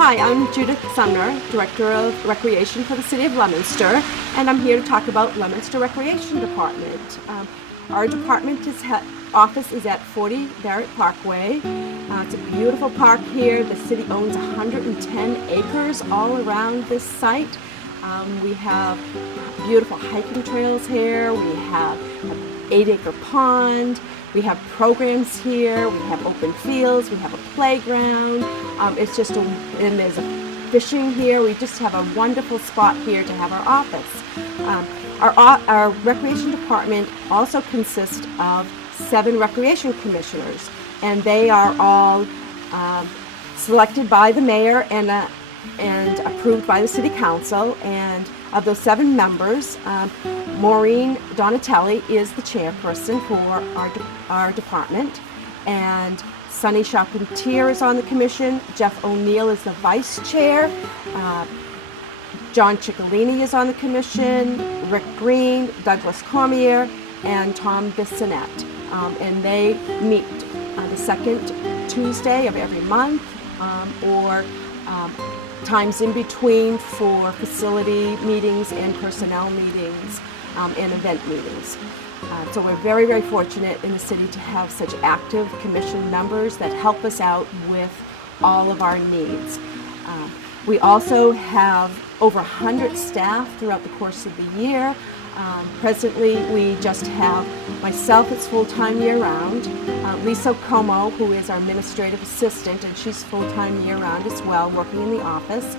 Hi, I'm Judith Sumner, Director of Recreation for the City of Leominster, and I'm here to talk about Leominster Recreation Department. Our office is at 40 Barrett Parkway. It's a beautiful park here. The city owns 110 acres all around this site. We have beautiful hiking trails here. We have an 8-acre pond. We have programs here. We have open fields. We have a playground. And there's a fishing here. We just have a wonderful spot here to have our office. Our recreation department also consists of 7 recreation commissioners, and they are all selected by the mayor and approved by the city council. And of those 7 members, Maureen Donatelli is the chairperson for our department, and Sonny Charpentier is on the commission. Jeff O'Neill is the vice chair. John Ciccolini is on the commission. Rick Green, Douglas Cormier, and Tom Bissonette. And they meet the second Tuesday of every month, or times in between for facility meetings and personnel meetings and event meetings. So we're very, very fortunate in the city to have such active commission members that help us out with all of our needs. We also have over 100 staff throughout the course of the year. Presently, we just have myself, it's full-time year-round, Lisa Como, who is our administrative assistant, and she's full-time year-round as well, working in the office.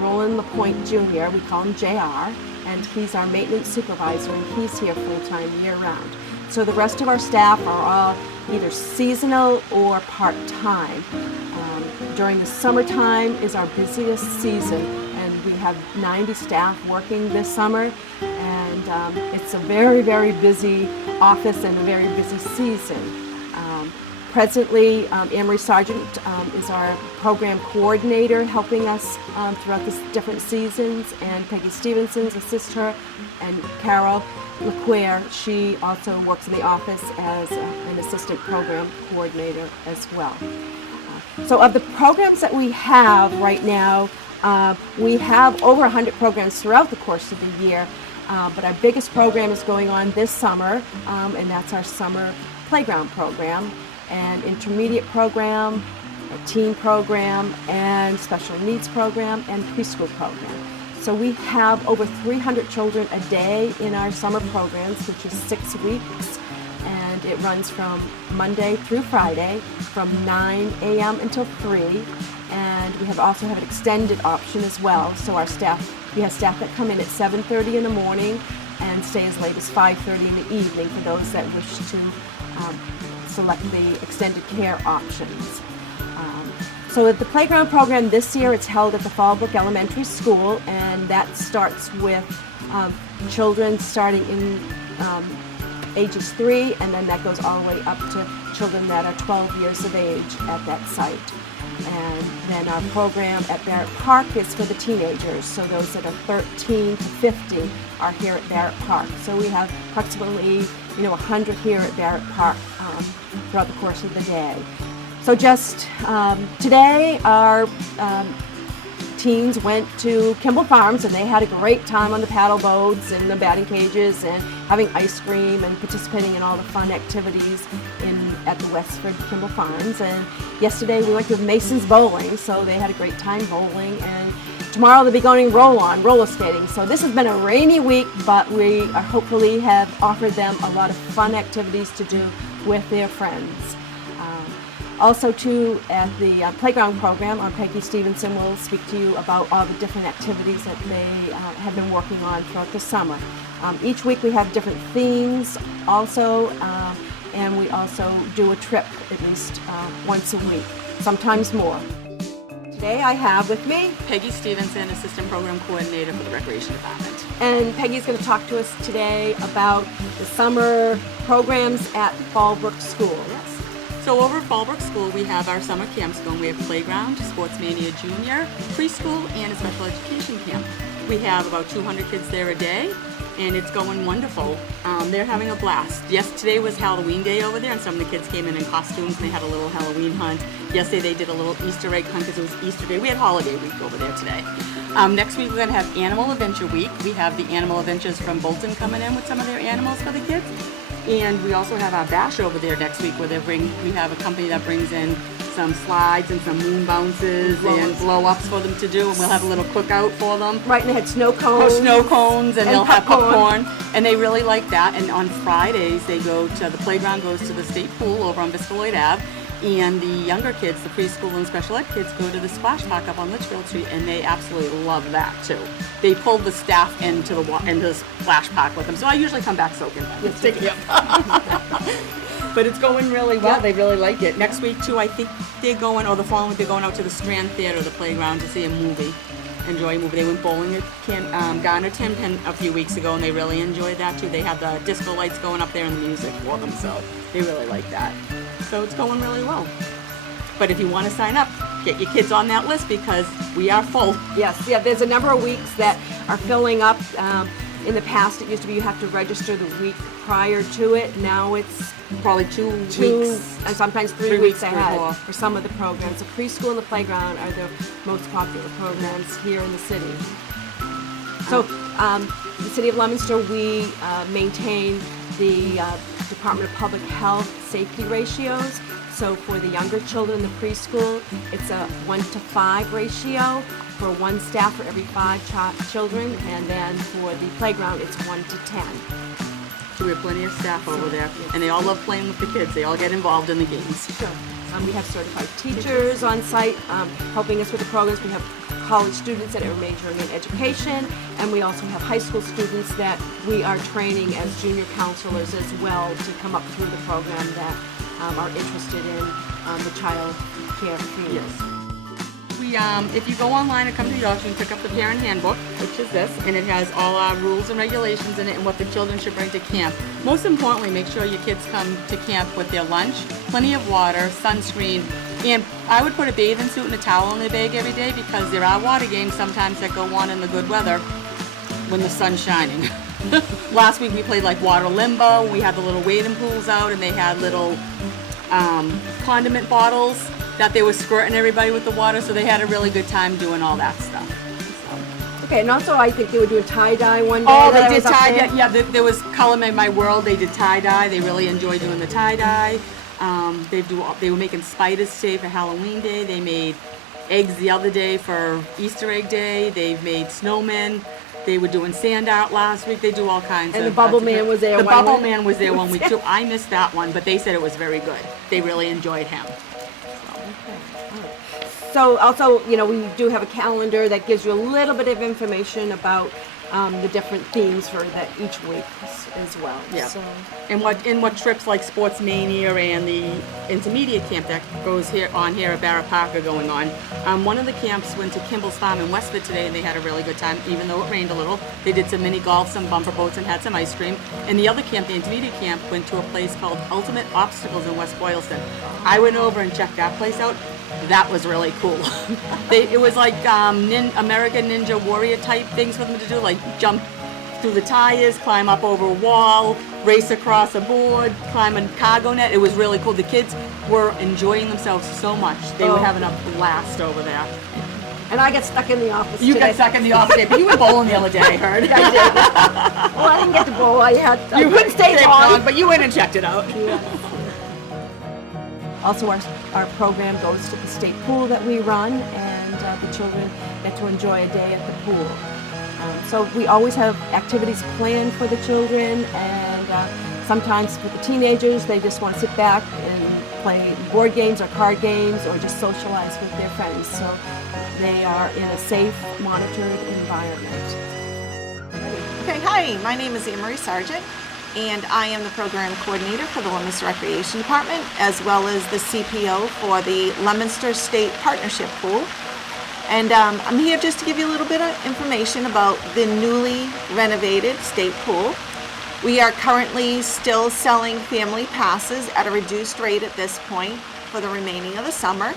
Roland LaPointe Jr., we call him JR, and he's our maintenance supervisor, and he's here full-time year-round. So the rest of our staff are all either seasonal or part-time. During the summertime is our busiest season, and we have 90 staff working this summer, and it's a very, very busy office and a very busy season. Presently, Anne-Marie Sargent is our program coordinator, helping us throughout the different seasons, and Peggy Stevenson assists her, and Carol LeQuire, she also works in the office as an assistant program coordinator as well. So of the programs that we have right now, we have over 100 programs throughout the course of the year, but our biggest program is going on this summer, and that's our summer playground program, and intermediate program, a teen program, and special needs program, and preschool program. So we have over 300 children a day in our summer programs, which is 6 weeks, and it runs from Monday through Friday from 9 a.m. until 3. And we also have an extended option as well. So we have staff that come in at 7:30 in the morning and stay as late as 5:30 in the evening for those that wish to select the extended care options. So at the playground program this year, it's held at the Fallbrook Elementary School, and that starts with children starting in ages 3, and then that goes all the way up to children that are 12 years of age at that site. And then our program at Barrett Park is for the teenagers, so those that are 13 to 50 are here at Barrett Park. So we have approximately 100 here at Barrett Park throughout the course of the day. So just today, our teens went to Kimball Farms, and they had a great time on the paddle boats and the batting cages and having ice cream and participating in all the fun activities at the Westford Kimball Farms. And yesterday we went to Mason's Bowling, so they had a great time bowling. And tomorrow they'll be going roller skating. So this has been a rainy week, but we hopefully have offered them a lot of fun activities to do with their friends. Also, too, at the playground program, Peggy Stevenson will speak to you about all the different activities that they have been working on throughout the summer. Each week we have different themes also, and we also do a trip at least once a week, sometimes more. Today I have with me Peggy Stevenson, Assistant Program Coordinator for the Recreation Department. And Peggy's going to talk to us today about the summer programs at Fallbrook School. Yes. So over at Fallbrook School, we have our summer camps going. We have playground, Sports Mania Junior, preschool, and a special education camp. We have about 200 kids there a day, and it's going wonderful. They're having a blast. Yes, today was Halloween day over there, and some of the kids came in costumes, and they had a little Halloween hunt. Yesterday they did a little Easter egg hunt because it was Easter Day. We had holiday week over there today. Next week we're going to have Animal Adventure Week. We have the Animal Adventures from Bolton coming in with some of their animals for the kids. And we also have our bash over there next week where we have a company that brings in some slides and some moon bounces and blow-ups for them to do, and we'll have a little cookout for them. Right, and they had snow cones. Snow cones, and they'll have popcorn. popcorn, and they really like that. And on Fridays, the playground goes to the state pool over on Vista Lloyd Ave, and the younger kids, the preschool and special ed kids, go to the splash park up on Litchfield Street, and they absolutely love that too. They pull the staff into the splash park with them, so I usually come back soaking. But it's going really well. Yeah. They really like it. Next week too, I think the following week they're going out to the Strand Theater, the playground, to see a movie. Enjoy a movie. They went bowling at Garner Tin Pen a few weeks ago, and they really enjoyed that too. They have the disco lights going up there and the music for them, so they really like that. So it's going really well. But if you want to sign up, get your kids on that list because we are full. Yes, yeah, there's a number of weeks that are filling up. In the past, it used to be you have to register the week prior to it. Now it's Probably two weeks, and sometimes 3 weeks ahead before. for some of the programs. The preschool and the playground are the most popular programs here in the city. So, the City of Leominster, we maintain the Department of Public Health safety ratios. So for the younger children in the preschool, it's a 1-to-5 ratio for 1 staff for every 5 children, and then for the playground, it's 1-to-10. So we have plenty of staff over there, and they all love playing with the kids. They all get involved in the games. Sure. We have certified teachers on site helping us with the programs. We have college students that are majoring in education, and we also have high school students that we are training as junior counselors as well to come up through the program that are interested in the child care field. Yes. If you go online and come to the office, you can pick up the parent handbook, which is this, and it has all our rules and regulations in it and what the children should bring to camp. Most importantly, make sure your kids come to camp with their lunch, plenty of water, sunscreen, and I would put a bathing suit and a towel in their bag every day because there are water games sometimes that go on in the good weather when the sun's shining. Last week we played like water limbo. We had the little wading pools out, and they had little condiment bottles that they were squirting everybody with the water, so they had a really good time doing all that stuff. Okay, and also I think they were doing tie-dye one day. Oh, that I they did was up there. tie-dye. Yeah, there was Color Made My World. They did tie-dye. They really enjoyed doing the tie-dye. They were making spiders today for Halloween Day. They made eggs the other day for Easter Egg Day. They've made snowmen. They were doing sand art last week. They do all kinds of... And the Bubble Man was there The one Bubble week. Man was there one week too. I missed that one, but they said it was very good. They really enjoyed him. So also, we do have a calendar that gives you a little bit of information about the different themes for each week as well. Yeah. So, And what trips like Sports Mania and the intermediate camp that goes here at Barrett Park are going on. One of the camps went to Kimball's Farm in Westford today, and they had a really good time, even though it rained a little. They did some mini golf, some bumper boats, and had some ice cream. And the other camp, the intermediate camp, went to a place called Ultimate Obstacles in West Boylston. I went over and checked that place out. That was really cool. It was like American Ninja Warrior type things for them to do, like jump through the tires, climb up over a wall, race across a board, climb a cargo net. It was really cool. The kids were enjoying themselves so much. They were having a blast over there. and I got stuck in the office You today. got stuck in the office, but you went bowling the other day, I heard. I did. Well, I didn't get to bowl. I couldn't stay long. but you went and checked it out. Also, our program goes to the state pool that we run, and the children get to enjoy a day at the pool. So we always have activities planned for the children, and sometimes for the teenagers, they just want to sit back and play board games or card games or just socialize with their friends. So they are in a safe, monitored environment. Okay, hi, my name is Anne-Marie Sargent, and I am the program coordinator for the Leominster Recreation Department, as well as the CPO for the Leominster State Partnership Pool. And I'm here just to give you a little bit of information about the newly renovated state pool. We are currently still selling family passes at a reduced rate at this point for the remaining of the summer.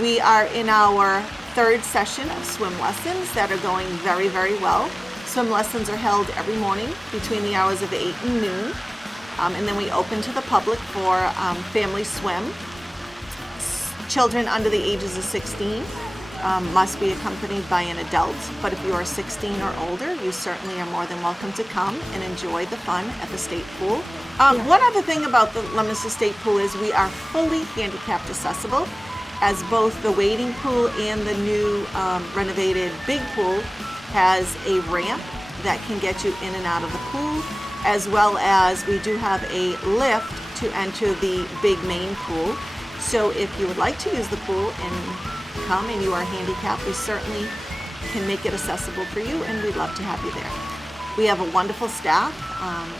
We are in our third session of swim lessons that are going very, very well. Swim lessons are held every morning between the hours of 8 and noon. And then we open to the public for family swim. Children under the ages of 16 must be accompanied by an adult, but if you are 16 or older, you certainly are more than welcome to come and enjoy the fun at the state pool. One other thing about the Leominster State Pool is we are fully handicapped accessible, as both the wading pool and the new renovated big pool has a ramp that can get you in and out of the pool, as well as we do have a lift to enter the big main pool. So if you would like to use the pool and come and you are handicapped, we certainly can make it accessible for you, and we'd love to have you there. We have a wonderful staff.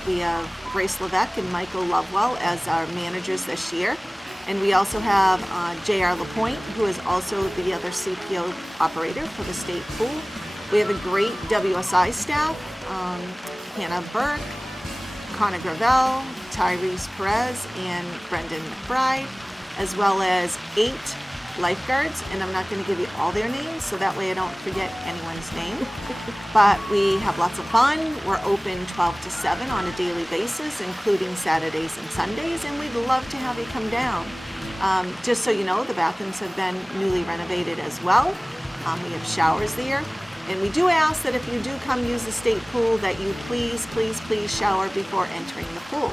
We have Grace Levesque and Michael Lovewell as our managers this year. And we also have J.R. LaPointe, who is also the other CPO operator for the state pool. We have a great WSI staff, Hannah Burke, Connor Gravel, Tyrese Perez, and Brendan McBride, as well as 8 lifeguards, and I'm not going to give you all their names so that way I don't forget anyone's name. But we have lots of fun. We're open 12 to 7 on a daily basis, including Saturdays and Sundays, and we'd love to have you come down. Just so you know, the bathrooms have been newly renovated as well. We have showers there, and we do ask that if you do come use the state pool that you please shower before entering the pool.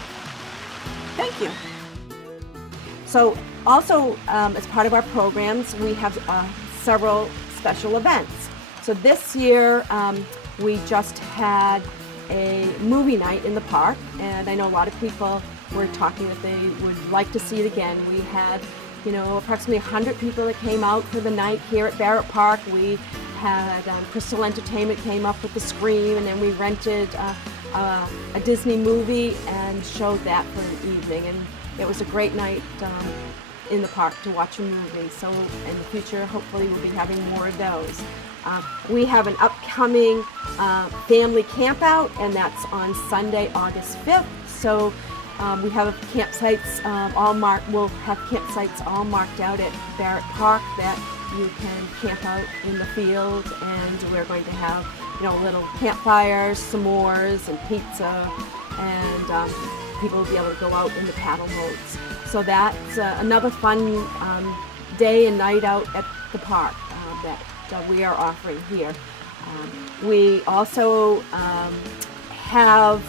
Thank you. So also, as part of our programs, we have several special events. So this year, we just had a movie night in the park, and I know a lot of people were talking that they would like to see it again. We had, approximately 100 people that came out for the night here at Barrett Park. We had Crystal Entertainment came up with the Scream, and then we rented a Disney movie and showed that for an evening. And it was a great night in the park to watch a movie. So in the future, hopefully we'll be having more of those. We have an upcoming family camp out, and that's on Sunday, August 5th. So we have campsites all marked. We'll have campsites all marked out at Barrett Park that you can camp out in the field, and we're going to have little campfires, s'mores, and pizza, and people will be able to go out in the paddle boats. So that's another fun day and night out at the park that we are offering here. We also have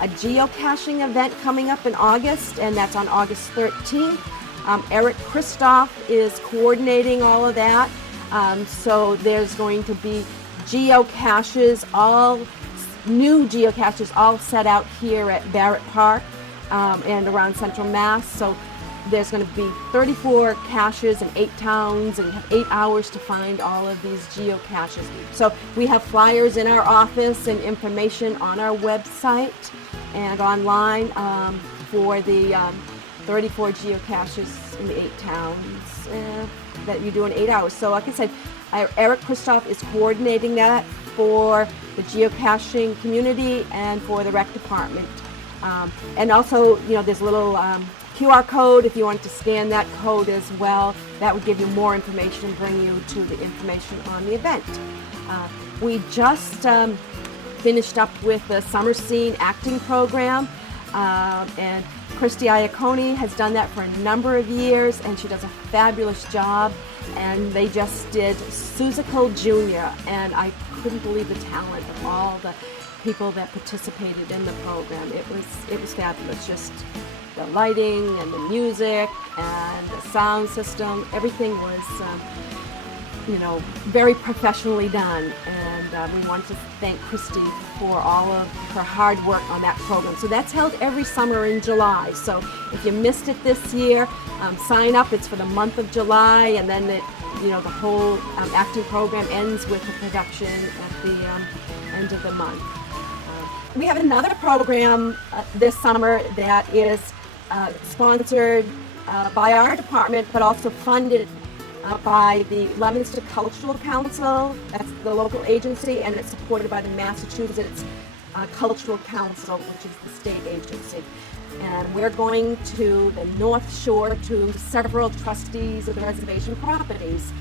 a geocaching event coming up in August, and that's on August 13th. Eric Christoph is coordinating all of that. So there's going to be geocaches, all new geocaches, all set out here at Barrett Park and around Central Mass. So there's going to be 34 caches in 8 towns, and you have 8 hours to find all of these geocaches. So we have flyers in our office and information on our website and online for the 34 geocaches in 8 towns that you do in 8 hours. So like I said, Eric Christoph is coordinating that for the geocaching community and for the rec department. And also, there's a little QR code if you want to scan that code as well. That would give you more information, bring you to the information on the event. We just finished up with the Summer Scene acting program, and Christy Iacone has done that for a number of years, and she does a fabulous job. And they just did Seussical Jr., and I couldn't believe the talent of all the people that participated in the program. It was fabulous. Just the lighting and the music and the sound system, everything was very professionally done, and we want to thank Christy for all of her hard work on that program. So that's held every summer in July. So if you missed it this year, sign up. It's for the month of July, and then the whole acting program ends with the production at the end of the month. We have another program this summer that is sponsored by our department, but also funded by the Leominster Cultural Council. That's the local agency, and it's supported by the Massachusetts Cultural Council, which is the state agency. And we're going to the North Shore to several trustees of the reservation properties.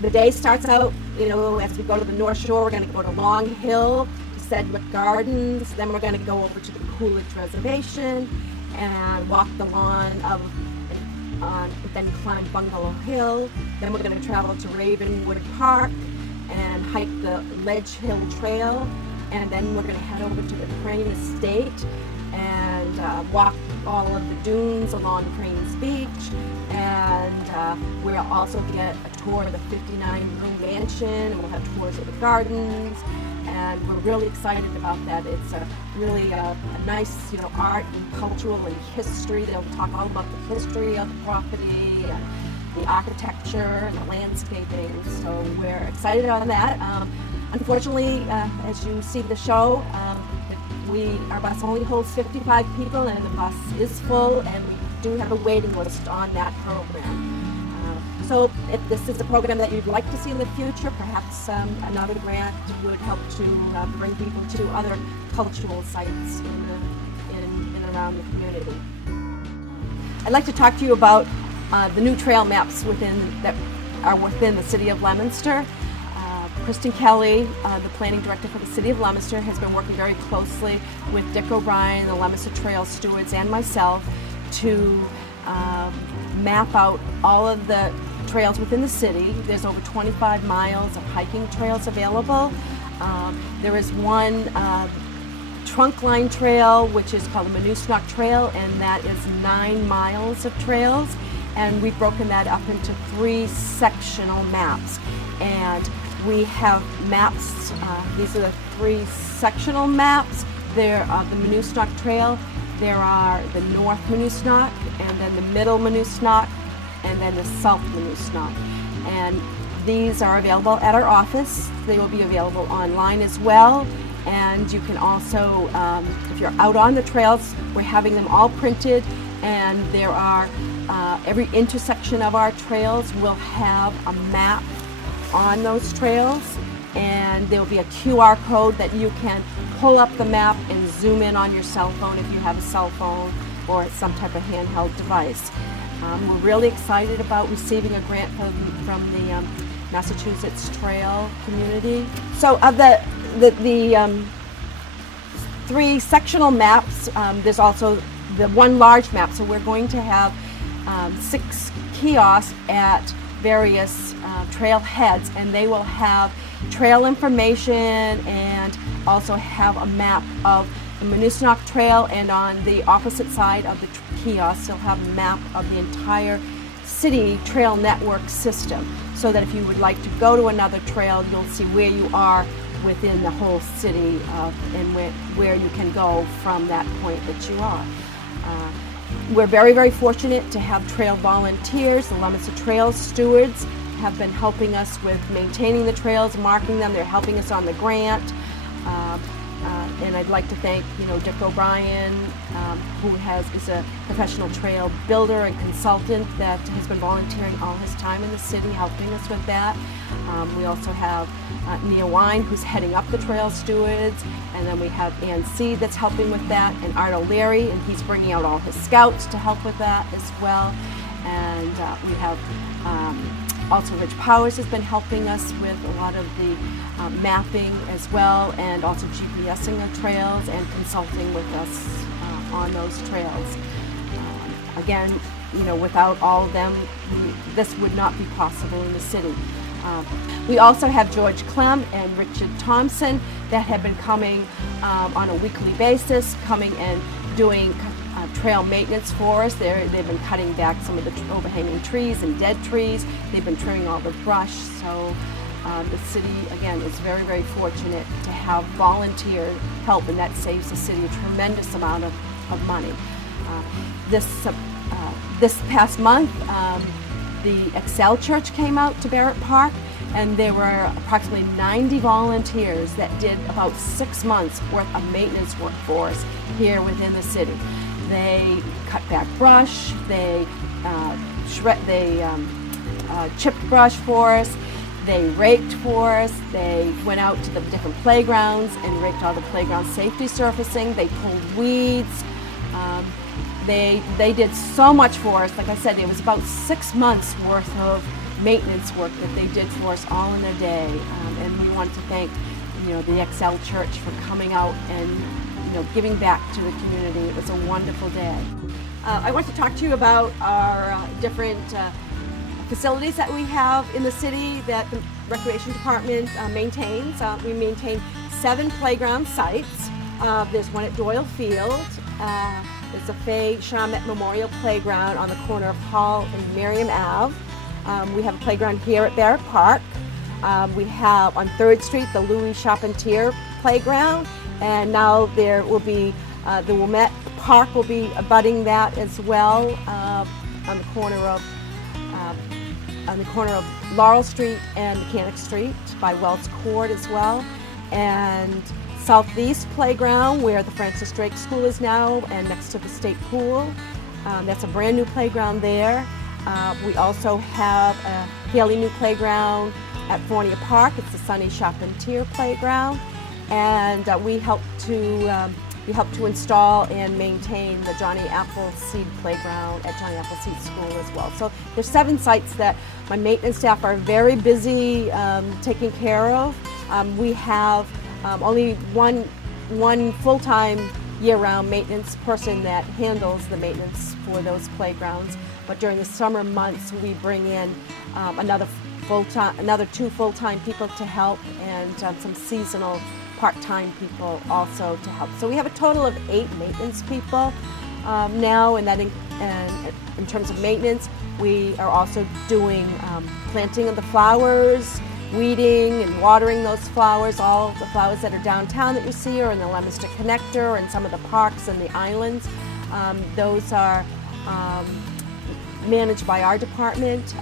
The day starts out, as we go to the North Shore, we're going to go to Long Hill, to Sedgwick Gardens, then we're going to go over to the Coolidge Reservation and walk the lawn of then climb Bungalow Hill. Then we're going to travel to Ravenwood Park and hike the Ledge Hill Trail. And then we're going to head over to the Crane Estate and walk all of the dunes along Cranes Beach. And we'll also get a tour of the 59-room mansion, and we'll have tours of the gardens. And we're really excited about that. It's really a nice, art and cultural and history. They'll talk all about the history of the property, and the architecture, and the landscaping. So we're excited on that. Unfortunately, as you see the show, our bus only holds 55 people, and the bus is full, and we do have a waiting list on that program. So if this is a program that you'd like to see in the future, perhaps another grant would help to bring people to other cultural sites in and around the community. I'd like to talk to you about the new trail maps that are within the City of Leominster. Kristen Kelly, the planning director for the City of Leominster, has been working very closely with Dick O'Brien, the Leominster Trail stewards, and myself to map out all of the trails within the city. There's over 25 miles of hiking trails available. There is one trunk line trail, which is called the Monusnock Trail, and that is 9 miles of trails. And we've broken that up into 3 sectional maps. And we have maps, these are the 3 sectional maps. There are the Monusnock Trail, there are the North Monusnock, and then the Middle Monusnock, and then the South Monusnock. And these are available at our office. They will be available online as well. And you can also, if you're out on the trails, we're having them all printed, and there are, every intersection of our trails will have a map on those trails, and there will be a QR code that you can pull up the map and zoom in on your cell phone if you have a cell phone or some type of handheld device. We're really excited about receiving a grant from the Massachusetts Trail community. So of the 3 sectional maps, there's also the one large map. So we're going to have 6 kiosks at various trail heads, and they will have trail information and also have a map of the Monusnock Trail, and on the opposite side of the kiosk they'll have a map of the entire city trail network system, so that if you would like to go to another trail, you'll see where you are within the whole city and where you can go from that point that you are. We're very, very fortunate to have trail volunteers. The Leominster Trail stewards have been helping us with maintaining the trails, marking them. They're helping us on the grant. And I'd like to thank, Dick O'Brien, who is a professional trail builder and consultant that has been volunteering all his time in the city, helping us with that. We also have Nia Wine, who's heading up the trail stewards, and then we have Ann Seed that's helping with that, and Art O'Leary, and he's bringing out all his scouts to help with that as well. And we have also Rich Powers has been helping us with a lot of the mapping as well, and also GPSing the trails and consulting with us on those trails. Again, without all of them, this would not be possible in the city. We also have George Clem and Richard Thompson that have been coming on a weekly basis, coming and doing trail maintenance for us. They've been cutting back some of the overhanging trees and dead trees. They've been trimming all the brush. So the city, again, is very, very fortunate to have volunteer help, and that saves the city a tremendous amount of money. This past month, the Excel Church came out to Barrett Park, and there were approximately 90 volunteers that did about 6 months worth of maintenance work for us here within the city. They cut back brush, they chipped brush for us, they raked for us, they went out to the different playgrounds and raked all the playground safety surfacing, they pulled weeds. They did so much for us. Like I said, it was about 6 months worth of maintenance work that they did for us all in a day. And we want to thank, the Excel Church for coming out and giving back to the community. It was a wonderful day. I want to talk to you about our different facilities that we have in the city that the Recreation Department maintains. We maintain 7 playground sites. There's one at Doyle Field. There's a Faye Chamet Memorial Playground on the corner of Hall and Merriam Ave. We have a playground here at Barrett Park. We have on 3rd Street the Louis Charpentier Playground, and now there will be the Wilmette Park will be abutting that as well on the corner of Laurel Street and Mechanic Street by Wells Court as well, and Southeast Playground where the Francis Drake School is now and next to the state pool. That's a brand new playground there. We also have a fairly new playground at Fournier Park. It's the Sonny Charpentier Playground, and we help to install and maintain the Johnny Appleseed Playground at Johnny Appleseed School as well. So there's 7 sites that my maintenance staff are very busy taking care of. We have only one full-time year-round maintenance person that handles the maintenance for those playgrounds. But during the summer months, we bring in another 2 full-time people to help, and some seasonal part-time people also to help. So we have a total of 8 maintenance people now, and that in terms of maintenance, we are also doing planting of the flowers, weeding and watering those flowers. All the flowers that are downtown that you see are in the Leominster Connector and some of the parks and the islands. Those are managed by our department.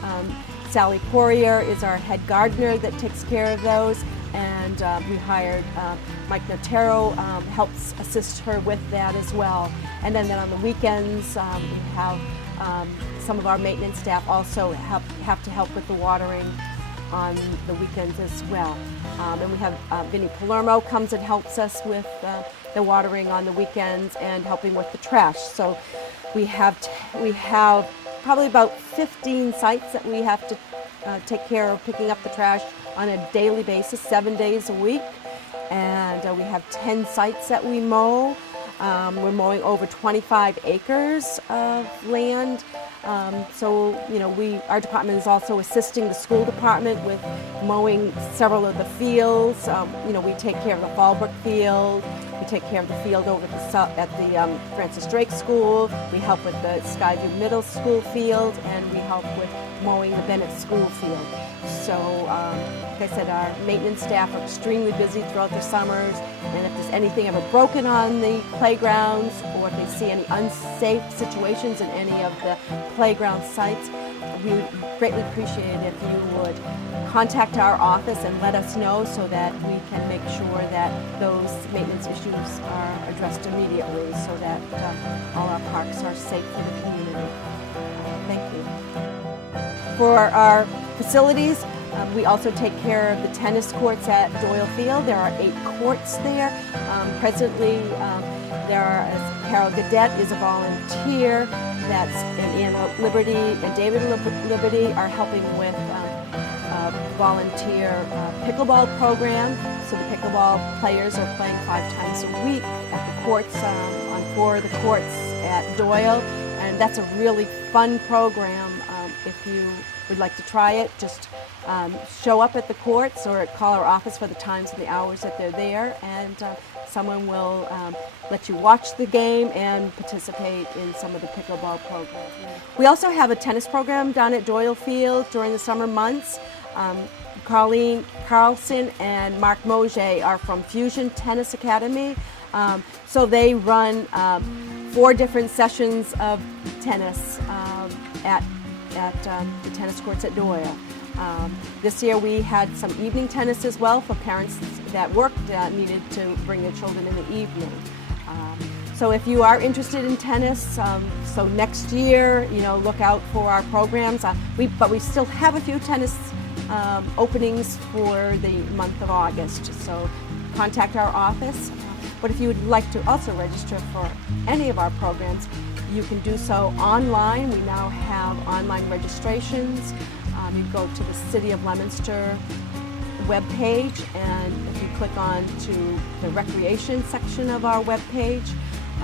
Sally Poirier is our head gardener that takes care of those, and we hired Mike Notero helps assist her with that as well. And then on the weekends, we have some of our maintenance staff also have to help with the watering on the weekends as well. And we have Vinnie Palermo comes and helps us with the watering on the weekends and helping with the trash. So we have probably about 15 sites that we have to take care of picking up the trash on a daily basis, 7 days a week. And we have 10 sites that we mow. We're mowing over 25 acres of land. So, our department is also assisting the school department with mowing several of the fields. We take care of the Fallbrook field. We take care of the field over at the Francis Drake School. We help with the Skyview Middle School field, and we help with mowing the Bennett School field. So, like I said, our maintenance staff are extremely busy throughout the summers, and if there's anything ever broken on the playgrounds, or if they see any unsafe situations in any of the playground sites, we would greatly appreciate it if you would contact our office and let us know so that we can make sure that those maintenance issues are addressed immediately so that all our parks are safe for the community. Thank you. For our facilities, we also take care of the tennis courts at Doyle Field. There are 8 courts there. Presently, Carol Gadet is a volunteer. That's Ann Liberty and David Liberty are helping with volunteer pickleball program. So the pickleball players are playing 5 times a week at the courts, on 4 of the courts at Doyle. And that's a really fun program. If you would like to try it, just show up at the courts or call our office for the times and the hours that they're there, and someone will let you watch the game and participate in some of the pickleball programs. We also have a tennis program down at Doyle Field during the summer months. Colleen Carlson and Mark Moget are from Fusion Tennis Academy. So they run 4 different sessions of tennis at the tennis courts at Doyle. This year we had some evening tennis as well for parents that worked needed to bring their children in the evening. So if you are interested in tennis, so next year, look out for our programs. But we still have a few tennis openings for the month of August. So contact our office. But if you would like to also register for any of our programs, you can do so online. We now have online registrations. You go to the City of Leominster webpage, and if you click on to the recreation section of our webpage,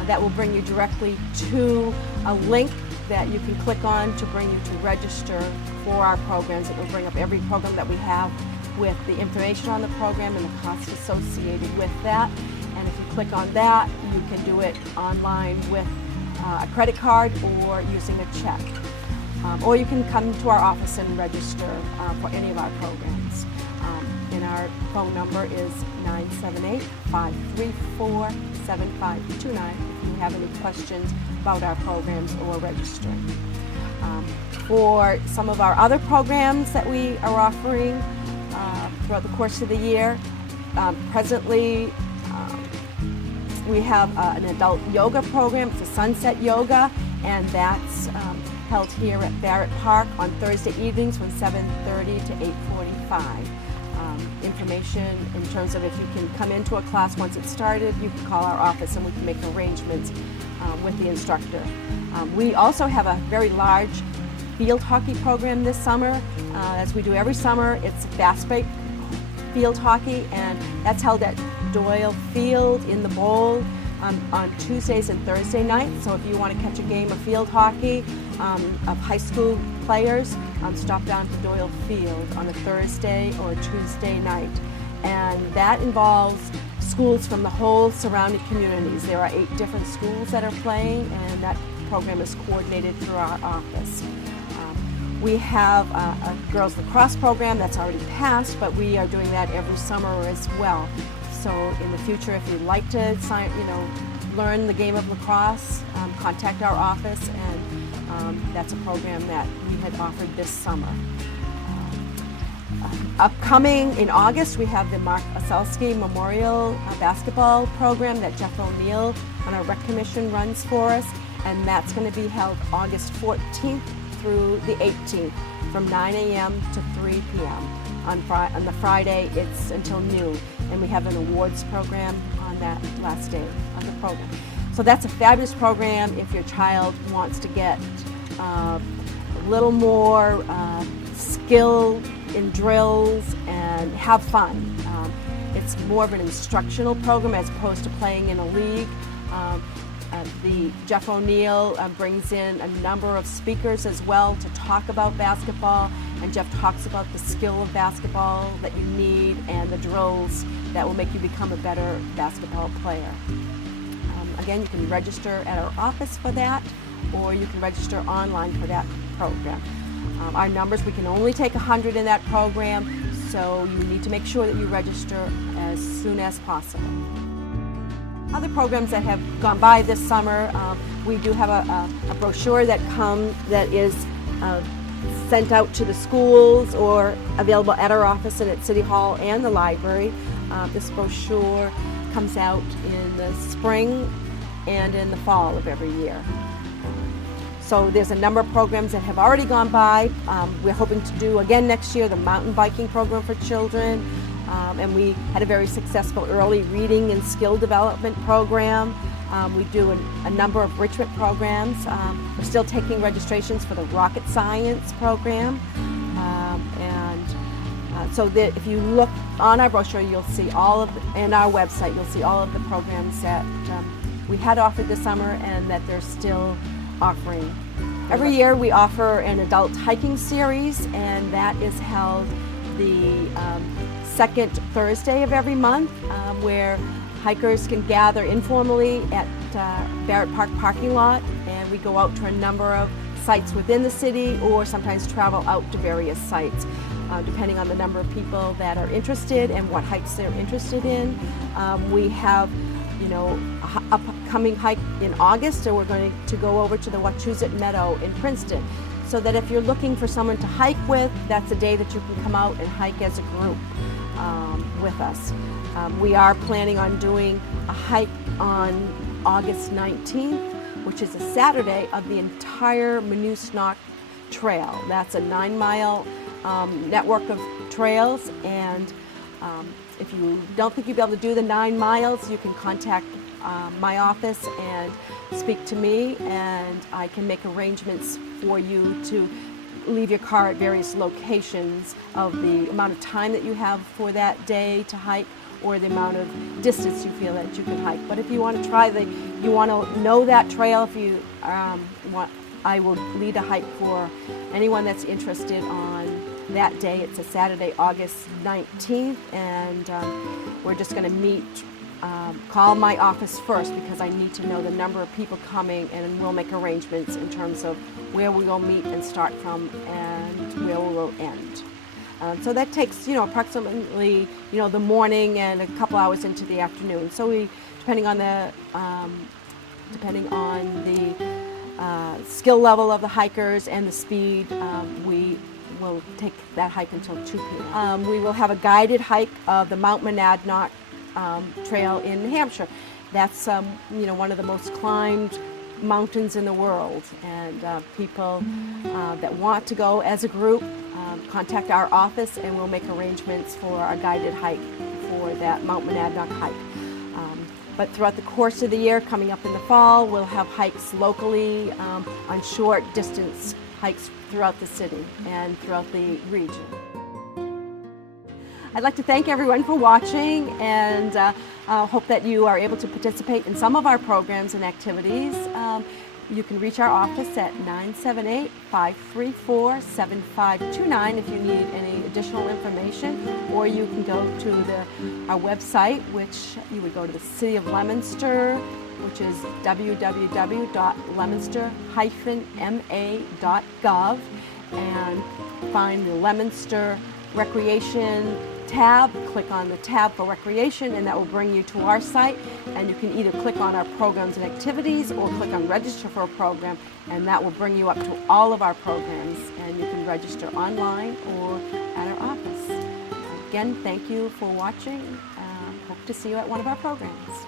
that will bring you directly to a link that you can click on to bring you to register for our programs. It will bring up every program that we have with the information on the program and the costs associated with that. And if you click on that, you can do it online with a credit card or using a check. Or you can come to our office and register for any of our programs. And our phone number is 978-534-7529 if you have any questions about our programs or registering. For some of our other programs that we are offering throughout the course of the year, presently we have an adult yoga program. It's a sunset yoga, and that's held here at Barrett Park on Thursday evenings from 7:30 to 8:45. Information in terms of if you can come into a class once it's started, you can call our office and we can make arrangements with the instructor. We also have a very large field hockey program this summer. As we do every summer, it's fast-break field hockey, and that's held at Doyle Field in the Bowl on Tuesdays and Thursday nights. So if you want to catch a game of field hockey of high school players, stop down to Doyle Field on a Thursday or a Tuesday night. And that involves schools from the whole surrounding communities. There are 8 different schools that are playing, and that program is coordinated through our office. We have a girls lacrosse program that's already passed, but we are doing that every summer as well. So in the future, if you'd like to learn the game of lacrosse, contact our office, and that's a program that we had offered this summer. Upcoming in August, we have the Mark Oselski Memorial Basketball Program that Jeff O'Neill on our Rec Commission runs for us, and that's going to be held August 14th through the 18th from 9 a.m. to 3 p.m. On the Friday, it's until noon, and we have an awards program on that last day of the program. So that's a fabulous program if your child wants to get a little more skill in drills and have fun. It's more of an instructional program as opposed to playing in a league. The Jeff O'Neill brings in a number of speakers as well to talk about basketball, and Jeff talks about the skill of basketball that you need and the drills that will make you become a better basketball player. Again, you can register at our office for that, or you can register online for that program. Our numbers, we can only take 100 in that program, so you need to make sure that you register as soon as possible. Other programs that have gone by this summer, we do have a brochure that is sent out to the schools or available at our office and at City Hall and the library. This brochure comes out in the spring and in the fall of every year. So there's a number of programs that have already gone by. We're hoping to do again next year the mountain biking program for children. And we had a very successful early reading and skill development program. We do a number of enrichment programs. We're still taking registrations for the rocket science program. So that if you look on our brochure, you'll see and our website, you'll see all of the programs that we had offered this summer and that they're still offering. Every year we offer an adult hiking series, and that is held the second Thursday of every month, where hikers can gather informally at Barrett Park parking lot, and we go out to a number of sites within the city or sometimes travel out to various sites, depending on the number of people that are interested and what hikes they're interested in. We have an upcoming hike in August, so we're going to go over to the Wachusett Meadow in Princeton. So that if you're looking for someone to hike with, that's a day that you can come out and hike as a group with us. We are planning on doing a hike on August 19th, which is a Saturday, of the entire Monusnock Trail. That's a 9-mile network of trails, and if you don't think you'll be able to do the 9 miles, you can contact my office and speak to me, and I can make arrangements for you to leave your car at various locations of the amount of time that you have for that day to hike or the amount of distance you feel that you can hike. But if you want to you want to know that trail, if you want, I will lead a hike for anyone that's interested on that day. It's a Saturday, August 19th, and we're just going to meet. Call my office first because I need to know the number of people coming, and we'll make arrangements in terms of where we will meet and start from and where we will end. So that takes, approximately, the morning and a couple hours into the afternoon. So we, depending on the skill level of the hikers and the speed, we will take that hike until 2 p.m. We will have a guided hike of the Mount Monadnock Trail in New Hampshire. That's one of the most climbed mountains in the world, and people that want to go as a group contact our office, and we'll make arrangements for a guided hike for that Mount Monadnock hike. But throughout the course of the year, coming up in the fall, we'll have hikes locally on short distance hikes throughout the city and throughout the region. I'd like to thank everyone for watching, and hope that you are able to participate in some of our programs and activities. You can reach our office at 978-534-7529 if you need any additional information, or you can go to our website, which you would go to the City of Leominster, which is www.leominster-ma.gov, and find the Leominster Recreation tab. Click on the tab for recreation, and that will bring you to our site, and you can either click on our programs and activities or click on register for a program, and that will bring you up to all of our programs, and you can register online or at our office. Again, thank you for watching. Hope to see you at one of our programs.